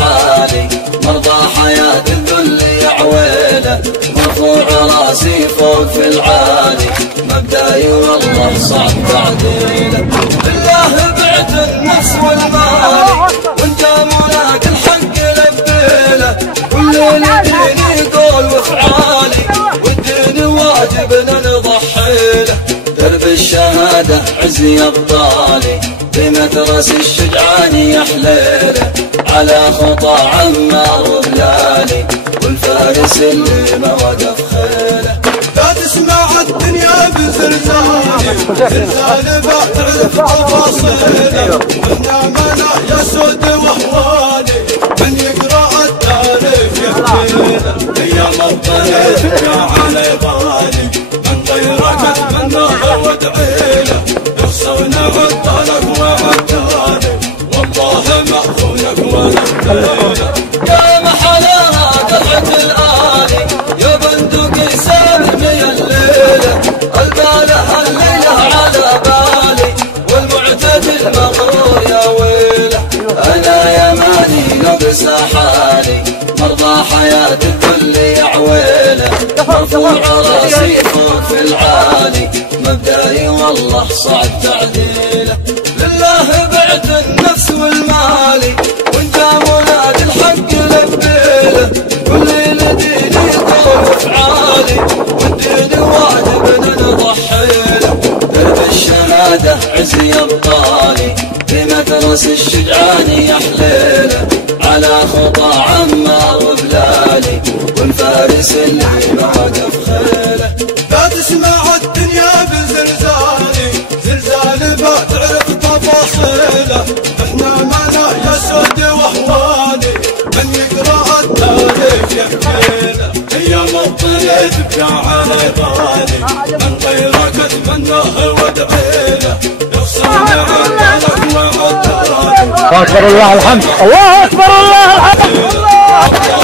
حالي مرضى حياة الذل يا عويله مرفوع راسي فوق في العالي مبدأي والله صعب تعديله بالله بعت النفس والمال وانت ملاك الحق لبيله كل اللي قول وافعالي والدين واجبنا نضحيله درب الشهادة عزي ابطالي بمدرس الشجعان يا حليله على خطى عمار وبلالي والفارس اللي ما وقف خيله لا تسمع الدنيا بزلزالي زلزال بعترف تفاصيله واحنا منا يسود واهوالي من يقرا التاريخ يحكيله ايام الطريق يا علي بالي من غيرك اتمنى وادعيله يخصونا عطلك وعدالي والله مأخونك ونبتيله يا محلاها قطعة الآلي يا بندقي سالمي الليلة البالة الليلة على بالي والمعتدل مغرور يا ويله أنا يا ماني نقص حالي مرضى حياة الكل يا عويله مرفوع راسي فوق في العالي مبدأي والله صعب تعديله لله بعت النفس والمالي وانت مولاد الحق لبيله كل لديني قول وافعالي والدين واجبنا نضحيله درب الشهادة عزي ابطالي بمدرس الشجعان يا حليله على خطى عمار وبلالي والفارس اللي ما وقف خيله لا تسمع الدنيا بزلزالي زلزال ما تعرف تفاصيله احنا منا يسود واهوالي من يقرا التاريخ يحكيله ايام الطريق يا علي بالي من غيرك اتمناه وادعيله يخصونا عطلك وعدالي اكبر الله الحمد الله اكبر الله الحمد